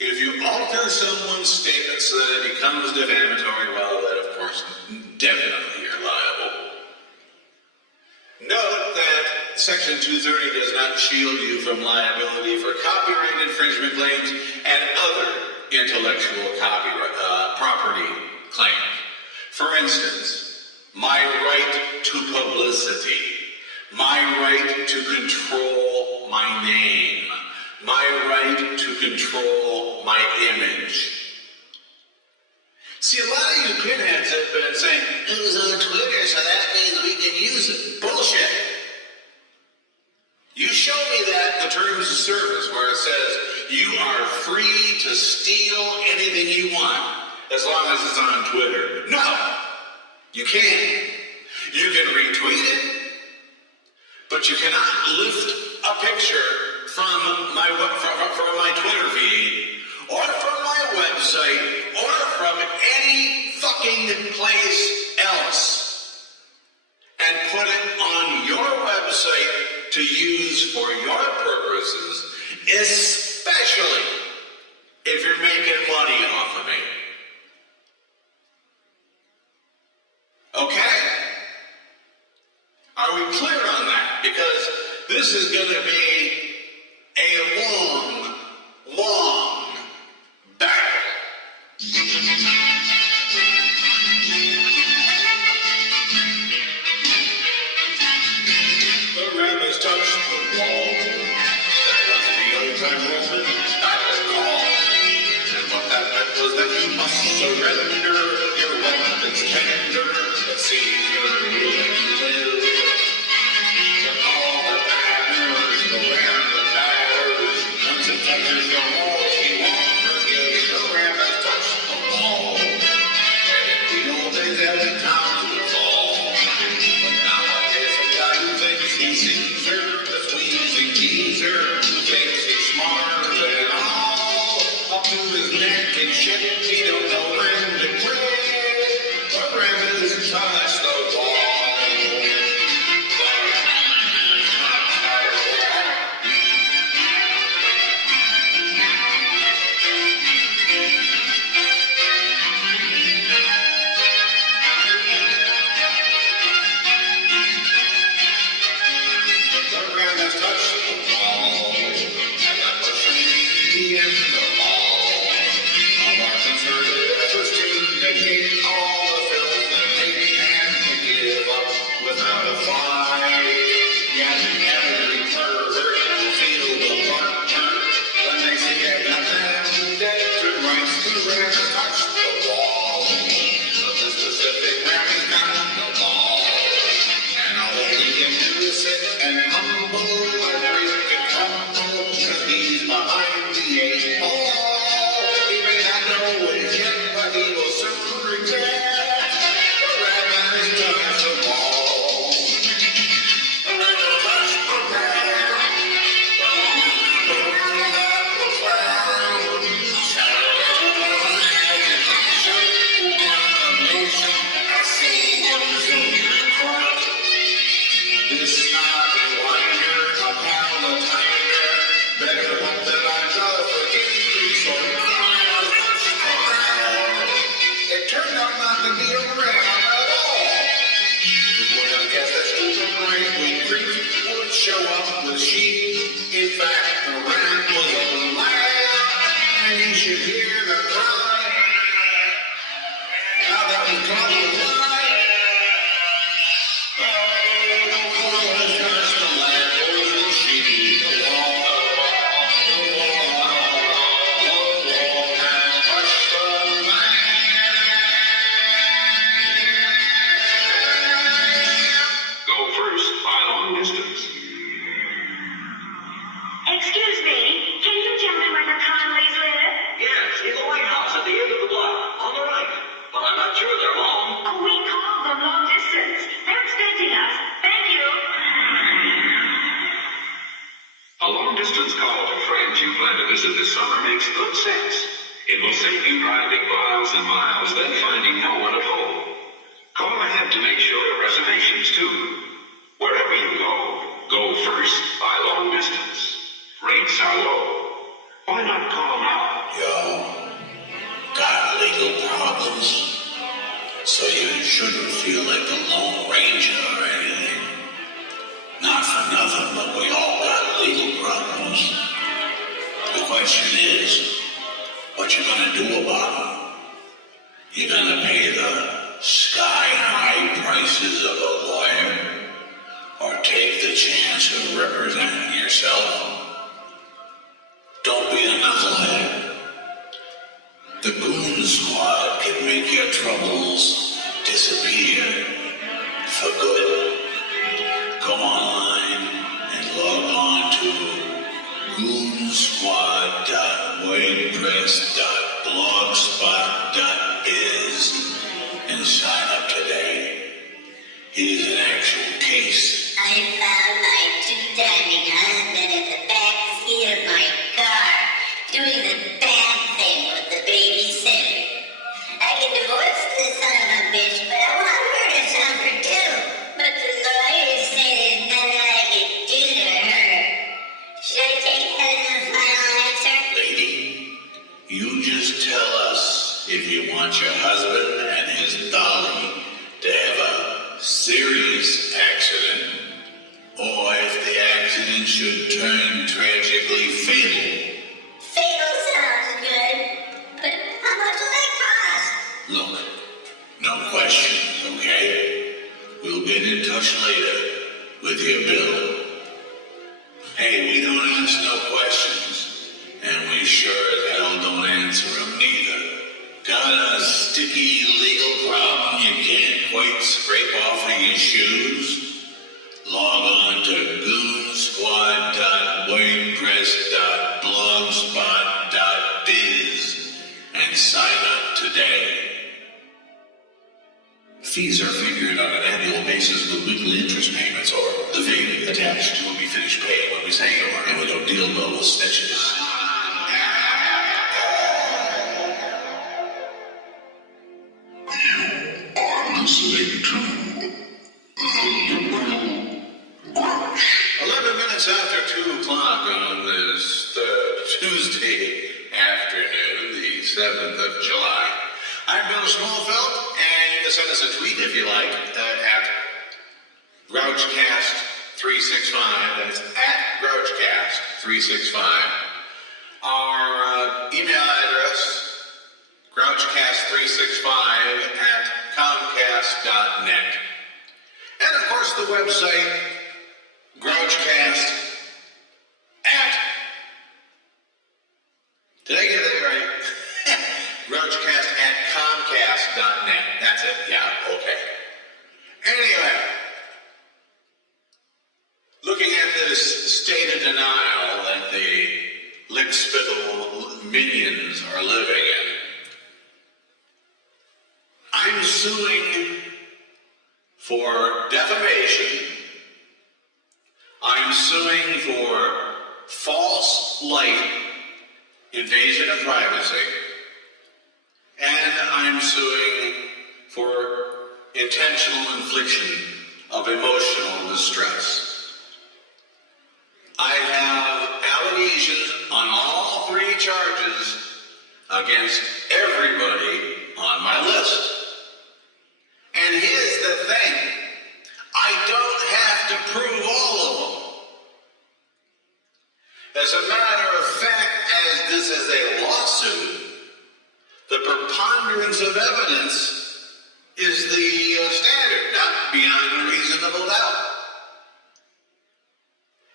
If you alter someone's statement so that it becomes defamatory, well, then of course, definitely you're liable. Note that Section 230 does not shield you from liability for copyright infringement claims and other intellectual property claims. For instance, my right to publicity, my right to control my name, my right to control my image. See, a lot of you pinheads have been saying, it was on Twitter, so that means we can use it. Bullshit. You show me that in the terms of service where it says you are free to steal anything you want as long as it's on Twitter. No, you can't. You can retweet it, but you cannot lift a picture from my Twitter feed or from my website or from any fucking place else and put it on your website to use for your purposes, especially if you're making money off of me. Okay? Are we clear on that? Because this is going to be a long, long battle. The ram has touched the wall. That was the old-time Roman battle call. And what that meant was that you must surrender your weapons tender. But Caesar will let you live. But all that matters, the ram that matters, once it touches your walls, he won't forgive. The ram has touched the wall. And in the old days, every town would fall. But nowadays, some guy who thinks he's Caesar, the squeezing geezer, who thinks he's smarter than all, up to his neck in shit, he don't know when to quit. The ram has touched the wall. visit this summer makes good sense. It will save you driving miles and miles, then finding no one at home. Call ahead to make sure your reservations too. Wherever you go first by long distance. Rates are low. Why not call now? Yo, got legal problems? So you shouldn't feel like the Lone Ranger or anything. Not for nothing, but we all got legal problems. The question is, what you gonna do about them? You gonna pay the sky-high prices of a lawyer? Or take the chance of representing yourself? Don't be a knucklehead. The Goon Squad can make your troubles disappear for good. Go online and log on to goonsquad.wordpress.blogspot.biz and sign up today. Here's an actual case. I found my two-timing husband in the back seat of my car, doing the bad thing with the babysitter. I can divorce this son of a bitch, but I want her to suffer too. But the lawyers say there's nothing I can do to her. Should I take that as a final answer? Lady, you just tell us if you want your husband and his dolly to have a serious accident, or if the accident should turn tragically fatal. Fatal sounds good, but how much will that cost? Look, no questions, okay? We'll get in touch later with your bill. Hey, we don't ask no questions, and we sure as hell don't answer them neither. Got a sticky legal problem you can't quite scrape off of your shoes? Log on to goonsquad.wordpress.blogspot.biz and sign up today. Fees are figured on an annual basis with weekly interest payments, or the fee attached will be finished paying when we say you are, and we don't deal well with snitches. You are listening to The Liberal Grudge. 11 minutes after 2 o'clock on this Tuesday afternoon, the 7th of July. I'm Bill Smallfelt, and you can send us a tweet if you like at GrouchCast365. That's at GrouchCast365. Our email address, GrouchCast365 at Comcast.net. And of course the website, Grouchcast at, did I get that right? Grouchcast at Comcast.net. That's it. Yeah, okay. Anyway, looking at this state of denial that the lick-spittle minions are living in, I'm suing for defamation. I'm suing for false light, invasion of privacy, and I'm suing for intentional infliction of emotional distress. I have allegations on all 3 charges against everybody on my list. And here's the thing, I don't have to prove all of them. As a matter of fact, as this is a lawsuit, the preponderance of evidence is the standard, not beyond a reasonable doubt.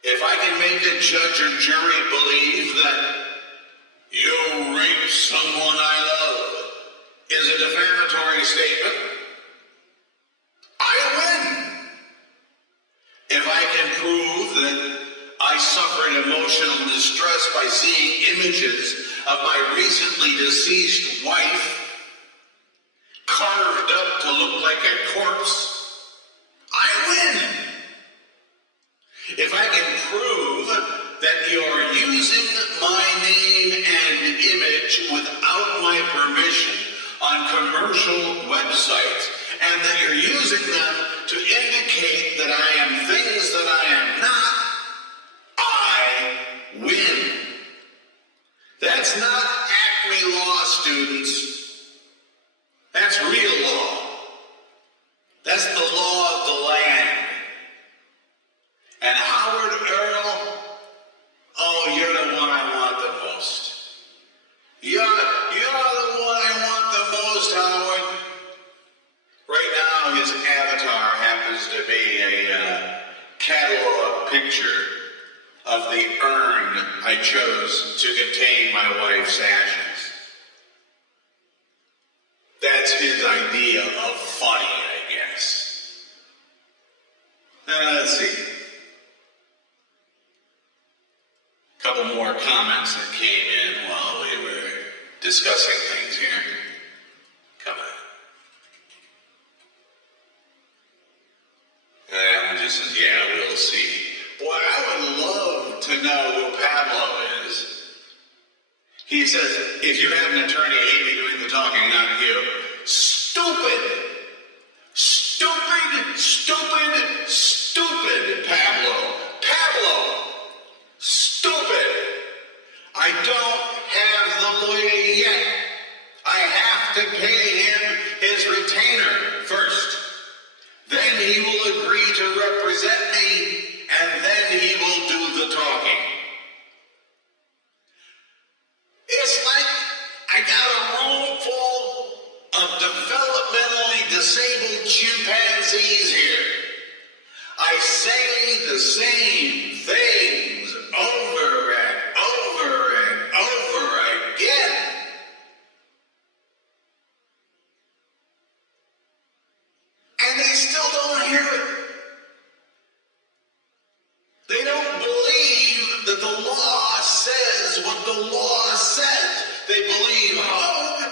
If I can make a judge or jury believe that you raped someone I love is a defamatory statement, I win. If I can prove that I suffered emotional distress by seeing images of my recently deceased wife carved up to look like a corpse, I win. If I can prove that you're using my name and image without my permission on commercial websites, and that you're using them to indicate that I am things that I am not, I win. That's not Acme law, students. That's real law. That's the law of the land. And Howard Earl, oh, you're the one I want the most. You're the one I want the most, Howard. Right now, his avatar happens to be a catalog picture of the urn I chose to contain my wife's ashes. That's his idea of funny, I guess. Let's see. A couple more comments that came in while we were discussing things here. Come on. That one just says, yeah, we'll see. Boy, I would love to know who Pablo is. He says, if you have an attorney, he'd be doing the talking, not you. Stupid! Stupid, stupid, stupid, Pablo. Pablo! Stupid! I don't have the lawyer yet. I have to pay him his retainer first. Then he will agree to represent me, and then he will do the talking. It's like I got a room full of developmentally disabled chimpanzees here. I say the same things over and over and over again. And they still don't hear it. They don't believe that the law says what the law says. They believe Hogue.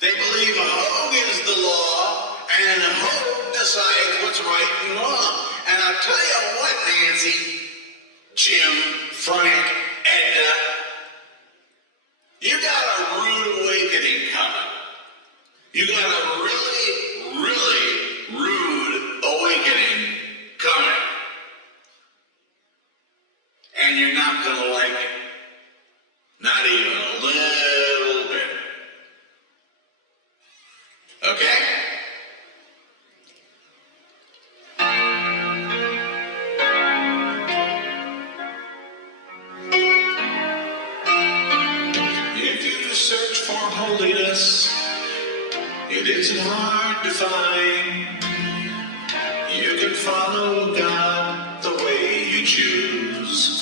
They believe Hogue is the law, and Hogue decides what's right and wrong. And I'll tell you what, Nancy, Jim, Frank, Edna, you got a rude awakening coming. You got a really, really rude awakening coming. And you're not going to like it. Not even a little bit. Okay? If you search for holiness, it isn't hard to find. You can follow God the way you choose.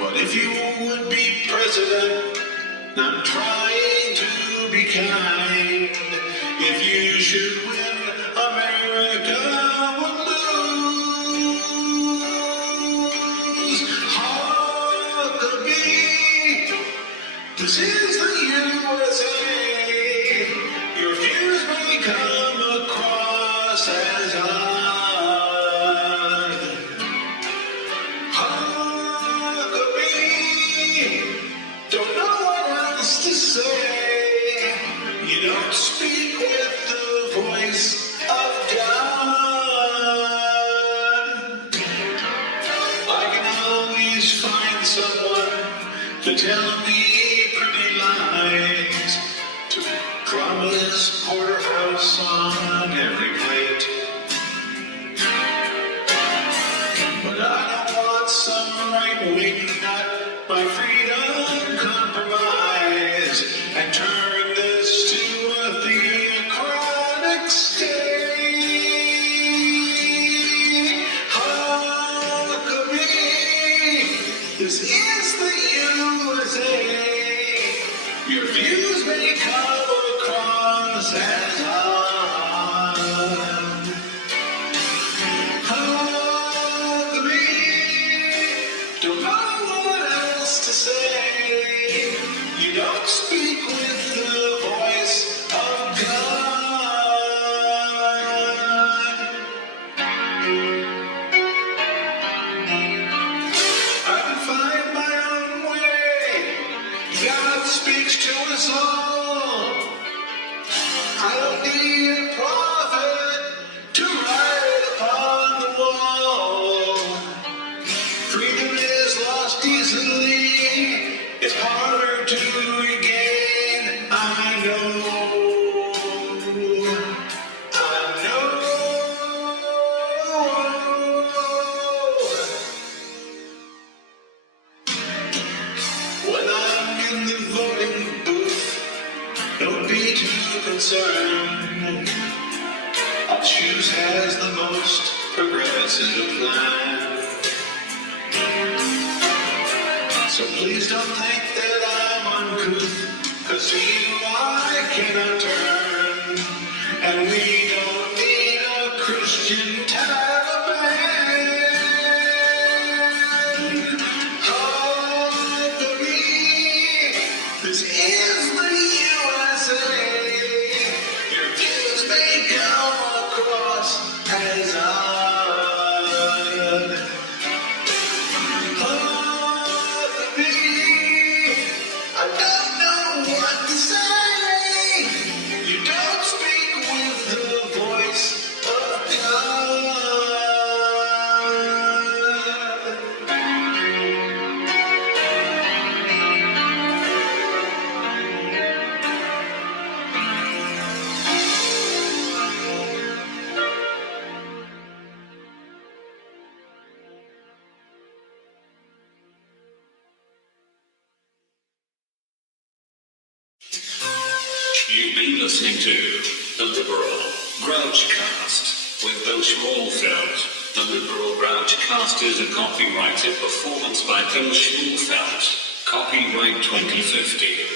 But if you would be president, not trying to be kind, if you should win, America would lose. Huckabee, this is the USA. Your views may come across as odd. Huckabee, don't know what else to say. You don't speak with the voice of God. I can always find someone to tell me pretty lies, to promise porterhouse on every plate. But I don't want some right-wing nut. My freedom compromise and turn this to a theocratic state. Huckabee, this is the USA. Your views may come across as odd. Huckabee, don't know what else to say. You don't speak with the voice of God. speaks to us all. I don't need a prophet to write upon the wall. Freedom is lost easily. It's harder to regain. I know. When I'm in the voting booth, don't be too concerned. I'll choose has the most progressive plan. So please don't think that I'm uncouth, 'cause to you I cannot turn. And we don't need a Christian Taliban. This is the USA. Your views may come across as odd. I don't know what to say. You don't speak with the voice of God. You've been listening to The Liberal Grouchcast with Bill Schmalfeld. The Liberal Grouchcast is a copyrighted performance by Bill Schmalfeld. Copyright 2050.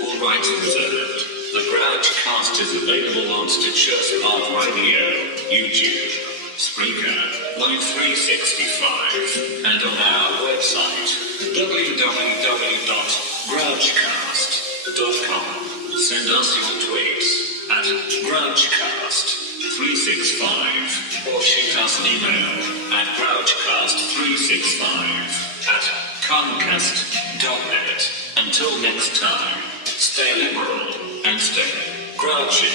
All rights reserved. The Grouchcast is available on Stitcher Smart Radio, YouTube, Spreaker, Live 365, and on our website, www.grouchcast.com. Send us your tweets at grouchcast365 or shoot us an email at grouchcast365@comcast.net. Until next time, stay liberal and stay grouchy.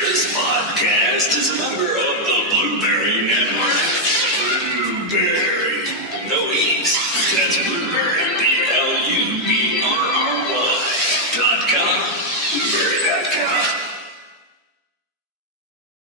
This podcast is a member of the Blueberry Network. Blueberry.